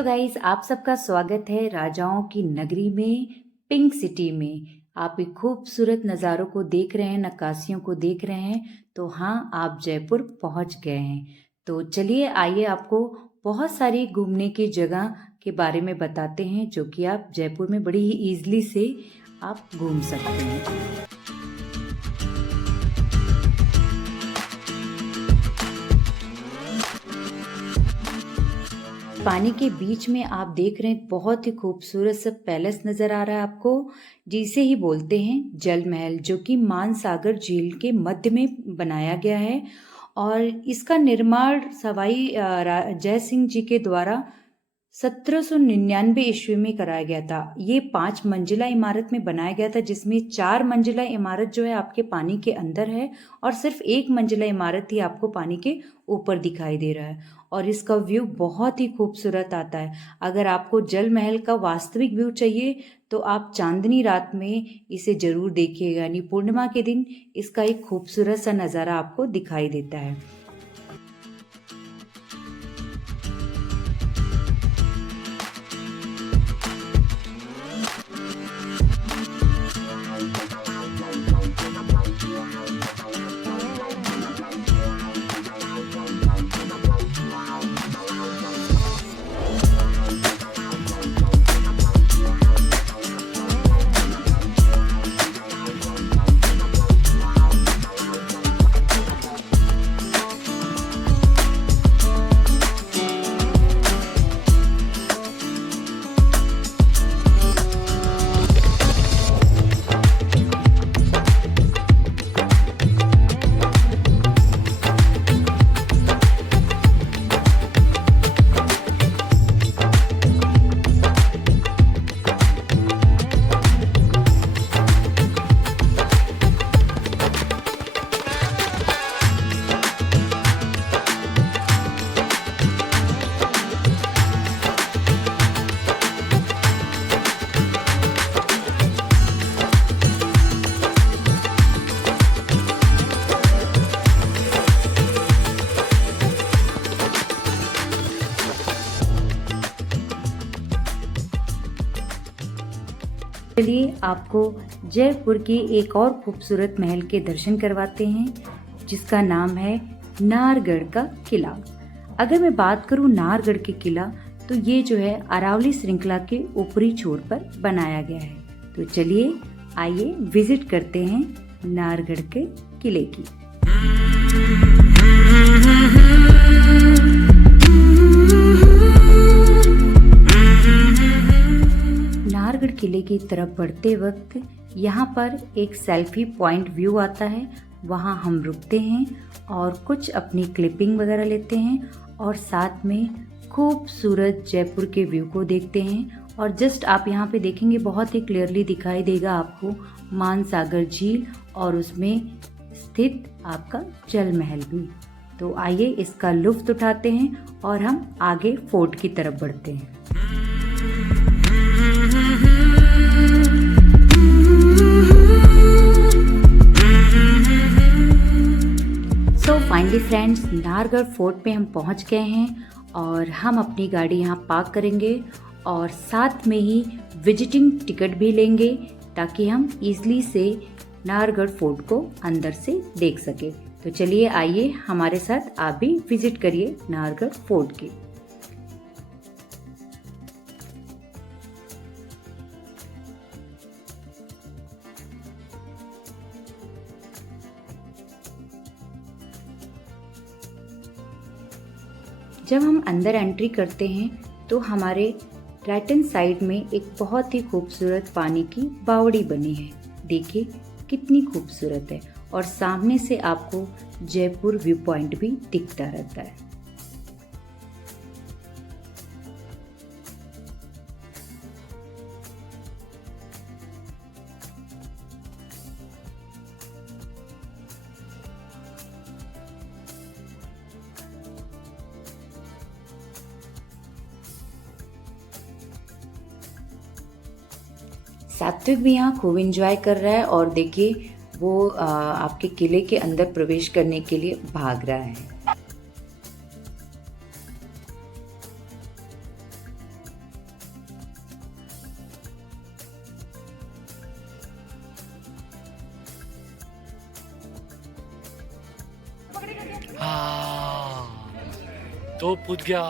So guys, आप सबका स्वागत है राजाओं की नगरी में, पिंक सिटी में। आप एक खूबसूरत नज़ारों को देख रहे हैं, नक्काशियों को देख रहे हैं। तो हाँ, आप जयपुर पहुंच गए हैं। तो चलिए आइए आपको बहुत सारी घूमने की जगह के बारे में बताते हैं, जो कि आप जयपुर में बड़ी ही ईजिली से आप घूम सकते हैं। पानी के बीच में आप देख रहे हैं बहुत ही खूबसूरत सा पैलेस नज़र आ रहा है आपको, जिसे ही बोलते हैं जल महल, जो कि मानसागर झील के मध्य में बनाया गया है। और इसका निर्माण सवाई जय सिंह जी के द्वारा 1799 ईस्वी में कराया गया था। ये 5 मंजिला इमारत में बनाया गया था, जिसमें 4 मंजिला इमारत जो है आपके पानी के अंदर है और सिर्फ 1 मंजिला इमारत ही आपको पानी के ऊपर दिखाई दे रहा है। और इसका व्यू बहुत ही खूबसूरत आता है। अगर आपको जल महल का वास्तविक व्यू चाहिए तो आप चांदनी रात में इसे जरूर देखिएगा, यानी पूर्णिमा के दिन इसका एक खूबसूरत सा नज़ारा आपको दिखाई देता है। चलिए आपको जयपुर के एक और खूबसूरत महल के दर्शन करवाते हैं, जिसका नाम है नाहरगढ़ का किला। अगर मैं बात करूं नाहरगढ़ के किला, तो ये जो है अरावली श्रृंखला के ऊपरी छोर पर बनाया गया है। तो चलिए आइए विजिट करते हैं नाहरगढ़ के किले की। नाहरगढ़ किले की तरफ बढ़ते वक्त यहाँ पर एक सेल्फी पॉइंट व्यू आता है, वहाँ हम रुकते हैं और कुछ अपनी क्लिपिंग वगैरह लेते हैं और साथ में खूबसूरत जयपुर के व्यू को देखते हैं। और जस्ट आप यहाँ पे देखेंगे बहुत ही क्लियरली दिखाई देगा आपको मानसागर झील और उसमें स्थित आपका जल महल भी। तो आइए इसका लुत्फ उठाते हैं और हम आगे फोर्ट की तरफ बढ़ते हैं। फाइनली फ्रेंड्स, नाहरगढ़ फोर्ट पे हम पहुंच गए हैं और हम अपनी गाड़ी यहाँ पार्क करेंगे और साथ में ही विजिटिंग टिकट भी लेंगे, ताकि हम इजली से नाहरगढ़ फोर्ट को अंदर से देख सके। तो चलिए आइए हमारे साथ आप भी विजिट करिए नाहरगढ़ फोर्ट की। जब हम अंदर एंट्री करते हैं तो हमारे राइट हैंड साइड में एक बहुत ही खूबसूरत पानी की बावड़ी बनी है। देखिए कितनी खूबसूरत है और सामने से आपको जयपुर व्यू पॉइंट भी दिखता रहता है। सात्विक भी यहाँ खूब एंजॉय कर रहा है और देखिए वो आपके किले के अंदर प्रवेश करने के लिए भाग रहा है। तो पूछ गया।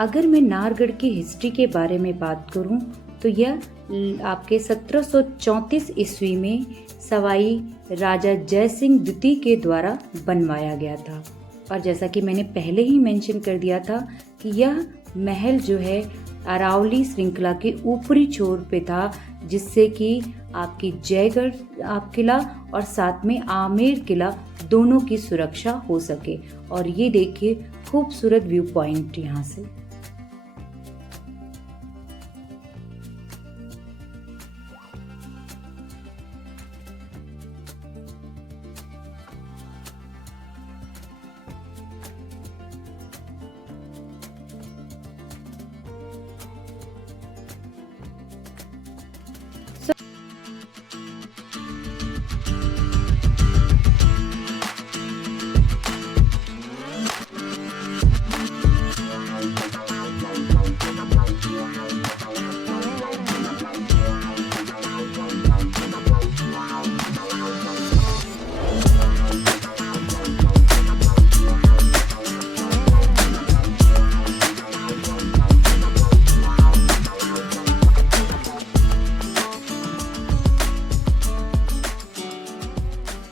अगर मैं नाहरगढ़ की हिस्ट्री के बारे में बात करूं तो यह आपके 1734 ईस्वी में सवाई राजा जय सिंह द्वितीय के द्वारा बनवाया गया था। और जैसा कि मैंने पहले ही मेंशन कर दिया था कि यह महल जो है अरावली श्रृंखला के ऊपरी छोर पे था, जिससे कि आपकी जयगढ़ किला और साथ में आमेर किला दोनों की सुरक्षा हो सके। और ये देखिए खूबसूरत व्यू पॉइंट यहाँ से।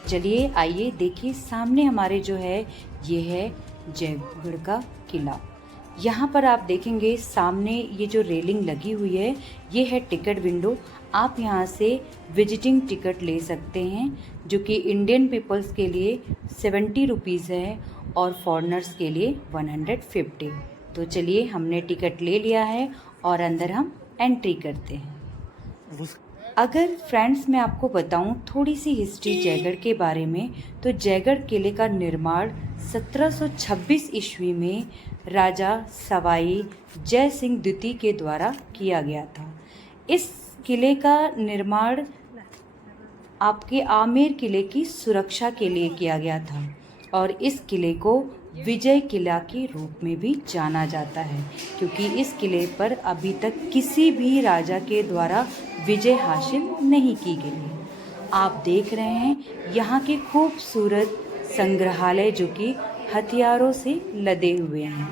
चलिए आइए देखिए, सामने हमारे जो है ये है जयगढ़ का किला। यहाँ पर आप देखेंगे सामने ये जो रेलिंग लगी हुई है ये है टिकट विंडो। आप यहाँ से विजिटिंग टिकट ले सकते हैं, जो कि इंडियन पीपल्स के लिए 70 रुपीज़ है और फॉरेनर्स के लिए 150। तो चलिए हमने टिकट ले लिया है और अंदर हम एंट्री करते हैं। अगर फ्रेंड्स मैं आपको बताऊं थोड़ी सी हिस्ट्री जयगढ़ के बारे में, तो जयगढ़ किले का निर्माण 1726 ईस्वी में राजा सवाई जय सिंह द्वितीय के द्वारा किया गया था। इस किले का निर्माण आपके आमेर किले की सुरक्षा के लिए किया गया था और इस किले को विजय किला के रूप में भी जाना जाता है, क्योंकि इस किले पर अभी तक किसी भी राजा के द्वारा विजय हासिल नहीं की गई है। आप देख रहे हैं यहाँ के खूबसूरत संग्रहालय जो कि हथियारों से लदे हुए हैं।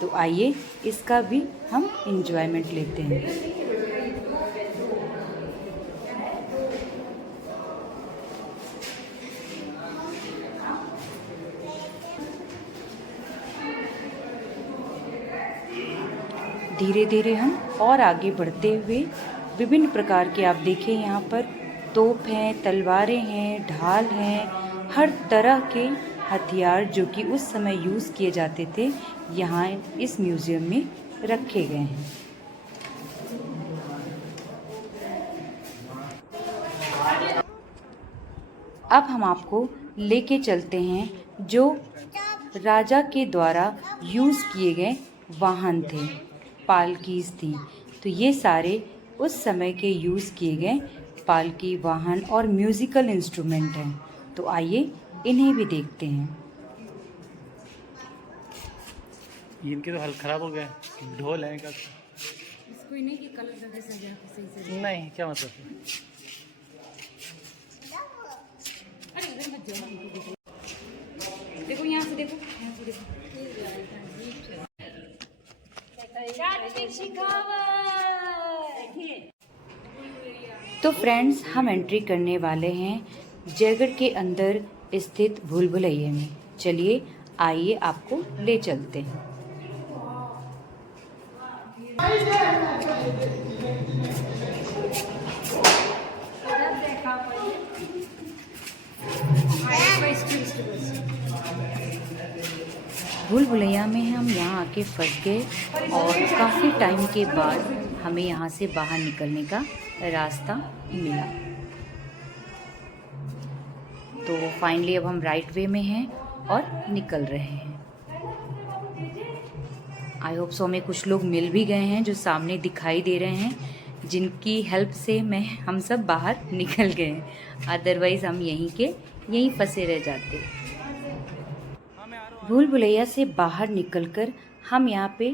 तो आइए इसका भी हम एंजॉयमेंट लेते हैं। धीरे धीरे हम और आगे बढ़ते हुए विभिन्न प्रकार के आप देखें यहाँ पर तोप हैं, तलवारें हैं, ढाल हैं, हर तरह के हथियार जो कि उस समय यूज़ किए जाते थे यहाँ इस म्यूज़ियम में रखे गए हैं। अब हम आपको लेके चलते हैं जो राजा के द्वारा यूज़ किए गए वाहन थे, पालकीज़ थी। तो ये सारे उस समय के यूज़ किए गए पालकी वाहन और म्यूज़िकल इंस्ट्रूमेंट हैं। तो आइए इन्हें भी देखते हैं। इनके तो हाल ख़राब हो गए, ढोल है इनका। इसको इन्हीं की कलर करके सजा के सही से। नहीं, क्या मतलब? अरे इधर मत जाओ, देखो यहाँ से, देखो यहाँ से, देखो। तो फ्रेंड्स, हम एंट्री करने वाले हैं जयगढ़ के अंदर स्थित भूल भुलैया में। चलिए आइए आपको ले चलते हैं। भूल भुलैया में हम यहाँ आके फंस गए और काफ़ी टाइम के बाद हमें यहाँ से बाहर निकलने का रास्ता मिला। तो फाइनली अब हम राइट वे में हैं और निकल रहे हैं। आई होप सो हमें कुछ लोग मिल भी गए हैं जो सामने दिखाई दे रहे हैं, जिनकी हेल्प से हम सब बाहर निकल गए हैं, अदरवाइज़ हम यहीं फंसे रह जाते। भूल भुलैया से बाहर निकलकर हम यहाँ पे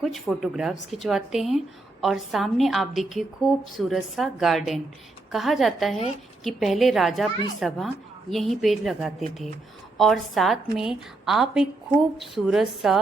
कुछ फ़ोटोग्राफ्स खिंचवाते हैं और सामने आप देखिए खूबसूरत सा गार्डन। कहा जाता है कि पहले राजा अपनी सभा यहीं पे लगाते थे और साथ में आप एक खूबसूरत सा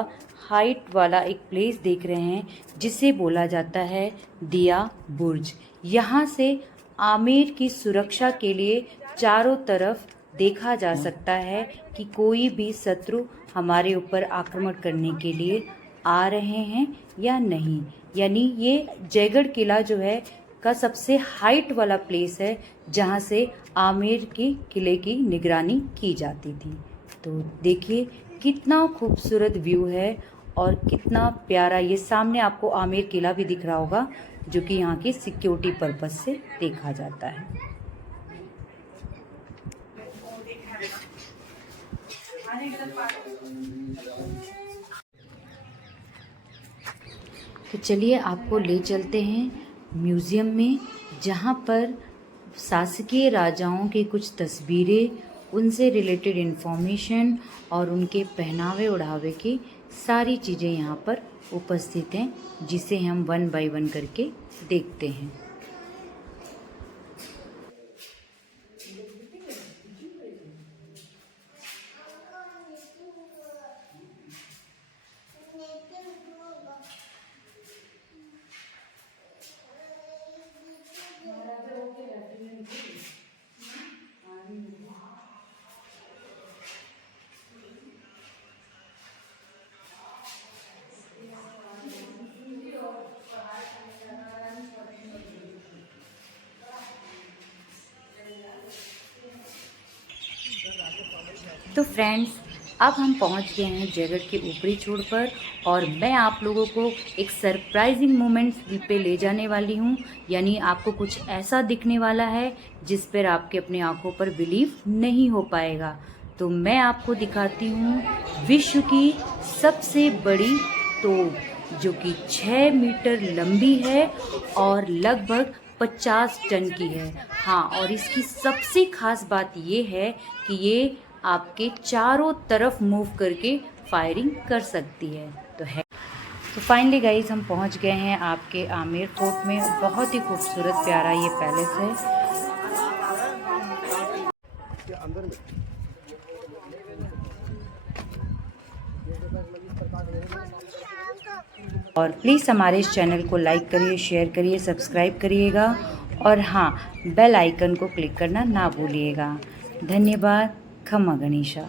हाइट वाला एक प्लेस देख रहे हैं जिसे बोला जाता है दिया बुर्ज। यहाँ से आमेर की सुरक्षा के लिए चारों तरफ देखा जा सकता है कि कोई भी शत्रु हमारे ऊपर आक्रमण करने के लिए आ रहे हैं या नहीं। यानी ये जयगढ़ किला जो है का सबसे हाइट वाला प्लेस है जहाँ से आमेर के किले की निगरानी की जाती थी। तो देखिए कितना खूबसूरत व्यू है और कितना प्यारा। ये सामने आपको आमेर किला भी दिख रहा होगा जो कि यहाँ की सिक्योरिटी पर्पस से देखा जाता है। तो चलिए आपको ले चलते हैं म्यूज़ियम में, जहाँ पर शासकीय राजाओं की कुछ तस्वीरें, उनसे रिलेटेड इन्फॉर्मेशन और उनके पहनावे ओढ़ावे की सारी चीज़ें यहाँ पर उपस्थित हैं, जिसे हम वन बाय वन करके देखते हैं। तो फ्रेंड्स, अब हम पहुंच गए हैं जयगढ़ के ऊपरी छोर पर और मैं आप लोगों को एक सरप्राइजिंग मोमेंट्स पे ले जाने वाली हूं। यानी आपको कुछ ऐसा दिखने वाला है जिस पर आपके अपनी आंखों पर बिलीव नहीं हो पाएगा। तो मैं आपको दिखाती हूं विश्व की सबसे बड़ी तोप, जो कि 6 मीटर लंबी है और लगभग 50 टन की है। हाँ, और इसकी सबसे खास बात ये है कि ये आपके चारों तरफ मूव करके फायरिंग कर सकती है। तो फाइनली गाइस, हम पहुंच गए हैं आपके आमेर फोर्ट में। बहुत ही खूबसूरत प्यारा ये पैलेस है। और प्लीज़ हमारे इस चैनल को लाइक करिए, शेयर करिए, सब्सक्राइब करिएगा और हाँ, बेल आइकन को क्लिक करना ना भूलिएगा। धन्यवाद। खम्मा गणेशा।